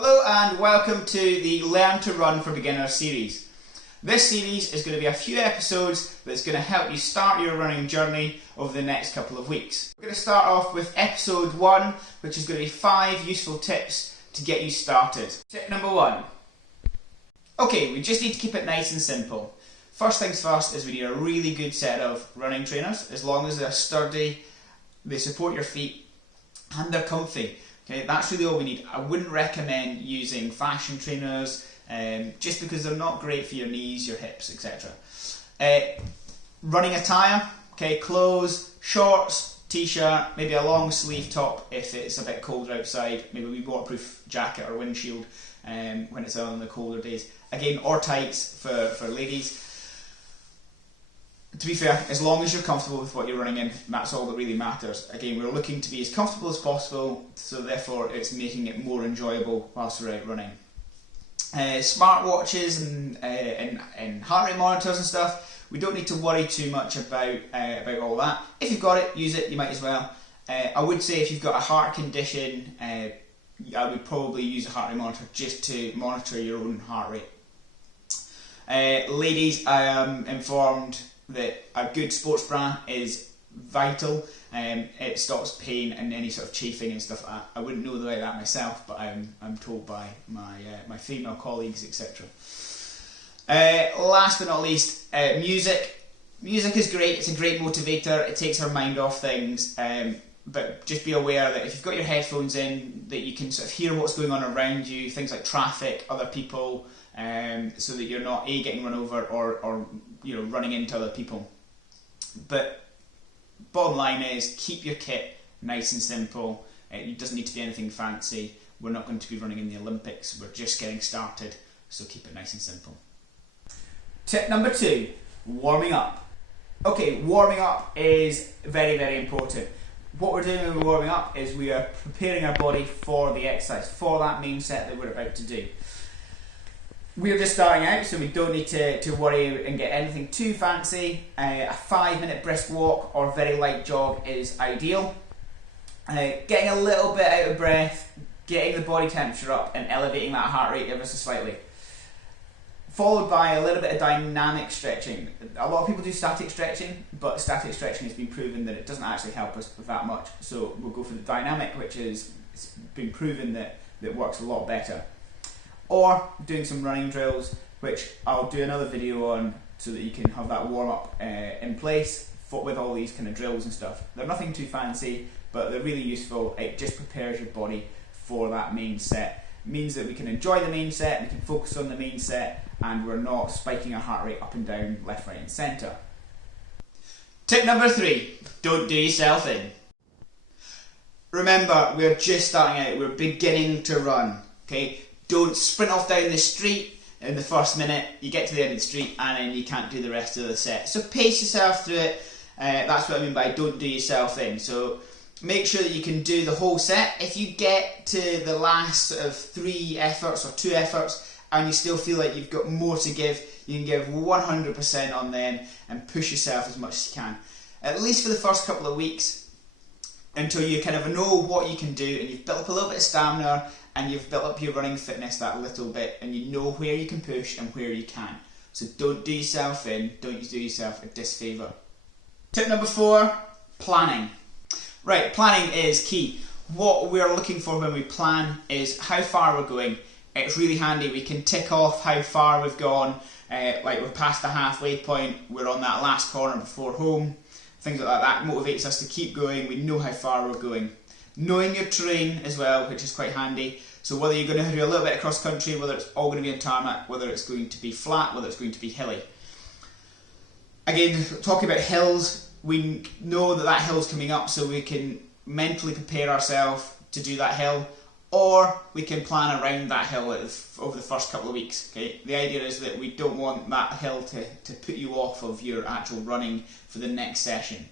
Hello and welcome to the Learn to Run for Beginners series. This series is going to be a few episodes that's going to help you start your running journey over the next couple of weeks. We're going to start off with episode 1, which is going to be 5 useful tips to get you started. Tip number 1. Okay, we just need to keep it nice and simple. First things first is we need a really good set of running trainers. As long as they're sturdy, they support your feet and they're comfy. Okay, that's really all we need. I wouldn't recommend using fashion trainers just because they're not great for your knees, your hips, etc. Running attire, okay, clothes, shorts, t-shirt, maybe a long sleeve top if it's a bit colder outside, maybe a wee waterproof jacket or windshield when it's on the colder days. Again, or tights for ladies. To be fair, as long as you're comfortable with what you're running in, that's all that really matters. Again, we're looking to be as comfortable as possible, so therefore it's making it more enjoyable whilst we're out running. Smart watches and heart rate monitors and stuff, we don't need to worry too much about all that. If you've got it, use it, you might as well. I would say if you've got a heart condition, I would probably use a heart rate monitor just to monitor your own heart rate. Ladies, I am informed that a good sports bra is vital. It stops pain and any sort of chafing and stuff like that. I wouldn't know about that myself, but I'm told by my female colleagues, etc. Last but not least, music. Music is great. It's a great motivator. It takes our mind off things. But just be aware that if you've got your headphones in, that you can sort of hear what's going on around you, things like traffic, other people, so that you're not getting run over or running into other people. But bottom line is, keep your kit nice and simple. It doesn't need to be anything fancy. We're not going to be running in the Olympics. We're just getting started, so keep it nice and simple. Tip number 2, warming up. Okay, warming up is very, very important. What we're doing when we're warming up is we are preparing our body for the exercise, for that main set that we're about to do. We're just starting out, so we don't need to worry and get anything too fancy. A 5-minute brisk walk or very light jog is ideal. Getting a little bit out of breath, getting the body temperature up and elevating that heart rate ever so slightly. Followed by a little bit of dynamic stretching. A lot of people do static stretching, but static stretching has been proven that it doesn't actually help us that much. So we'll go for the dynamic, which has been proven that works a lot better. Or doing some running drills, which I'll do another video on so that you can have that warm up in place with all these kind of drills and stuff. They're nothing too fancy, but they're really useful. It just prepares your body for that main set. It means that we can enjoy the main set, we can focus on the main set, and we're not spiking our heart rate up and down, left, right and centre. Tip number 3, don't do yourself in. Remember, we're just starting out, we're beginning to run, okay? Don't sprint off down the street in the first minute, you get to the end of the street and then you can't do the rest of the set. So pace yourself through it, that's what I mean by don't do yourself in. So make sure that you can do the whole set. If you get to the last sort of 3 efforts or 2 efforts and you still feel like you've got more to give, you can give 100% on them and push yourself as much as you can. At least for the first couple of weeks, until you kind of know what you can do and you've built up a little bit of stamina and you've built up your running fitness that little bit and you know where you can push and where you can. So don't do yourself in, don't do yourself a disfavour. Tip number 4, planning. Right, planning is key. What we're looking for when we plan is how far we're going. It's really handy, we can tick off how far we've gone, like we're past the halfway point, we're on that last corner before home, things like that. That motivates us to keep going, we know how far we're going. Knowing your terrain as well, which is quite handy. So whether you're going to do a little bit of cross country, whether it's all going to be on tarmac, whether it's going to be flat, whether it's going to be hilly. Again, talking about hills, we know that hill's coming up, so we can mentally prepare ourselves to do that hill, or we can plan around that hill over the first couple of weeks. Okay? The idea is that we don't want that hill to put you off of your actual running for the next session.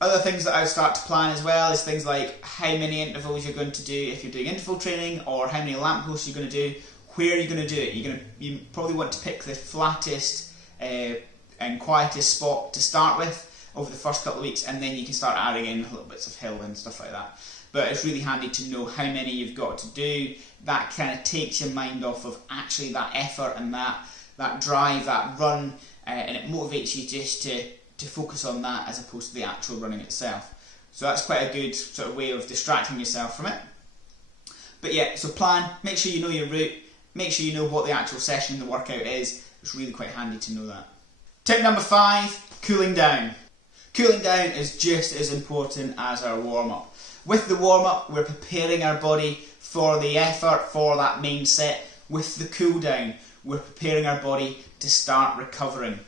Other things that I would start to plan as well is things like how many intervals you're going to do if you're doing interval training, or how many lampposts you're going to do, where you're going to do it. You probably want to pick the flattest and quietest spot to start with over the first couple of weeks, and then you can start adding in little bits of hill and stuff like that. but it's really handy to know how many you've got to do. That kind of takes your mind off of actually that effort and that drive, that run, and it motivates you just to focus on that as opposed to the actual running itself. So that's quite a good sort of way of distracting yourself from it. But yeah, so plan, make sure you know your route, make sure you know what the actual session, the workout is. It's really quite handy to know that. Tip number 5, cooling down. Cooling down is just as important as our warm-up. With the warm-up, we're preparing our body for the effort, for that main set. With the cool down, we're preparing our body to start recovering.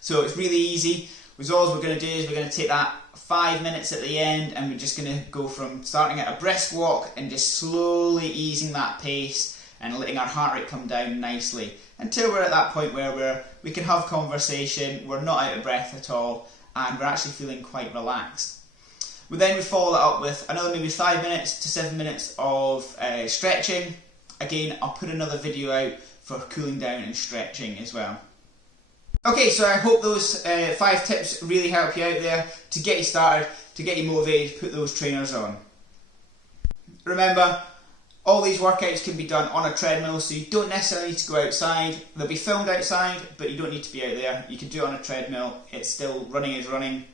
So it's really easy. All we're going to do is we're going to take that 5 minutes at the end, and we're just going to go from starting at a brisk walk and just slowly easing that pace and letting our heart rate come down nicely until we're at that point where we can have conversation, we're not out of breath at all, and we're actually feeling quite relaxed. We follow that up with another maybe 5 minutes to 7 minutes of stretching. Again, I'll put another video out for cooling down and stretching as well. Okay, so I hope those 5 tips really help you out there to get you started, to get you motivated, to put those trainers on. Remember, all these workouts can be done on a treadmill, so you don't necessarily need to go outside. They'll be filmed outside, but you don't need to be out there. You can do it on a treadmill. It's still running is running.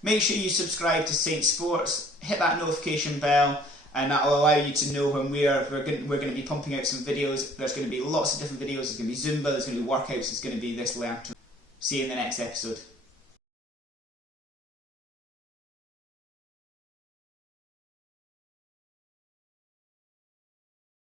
Make sure you subscribe to Saint Sports, hit that notification bell, and that will allow you to know when we're going to be pumping out some videos. There's going to be lots of different videos. There's going to be Zumba, there's going to be workouts, there's going to be this later. See you in the next episode.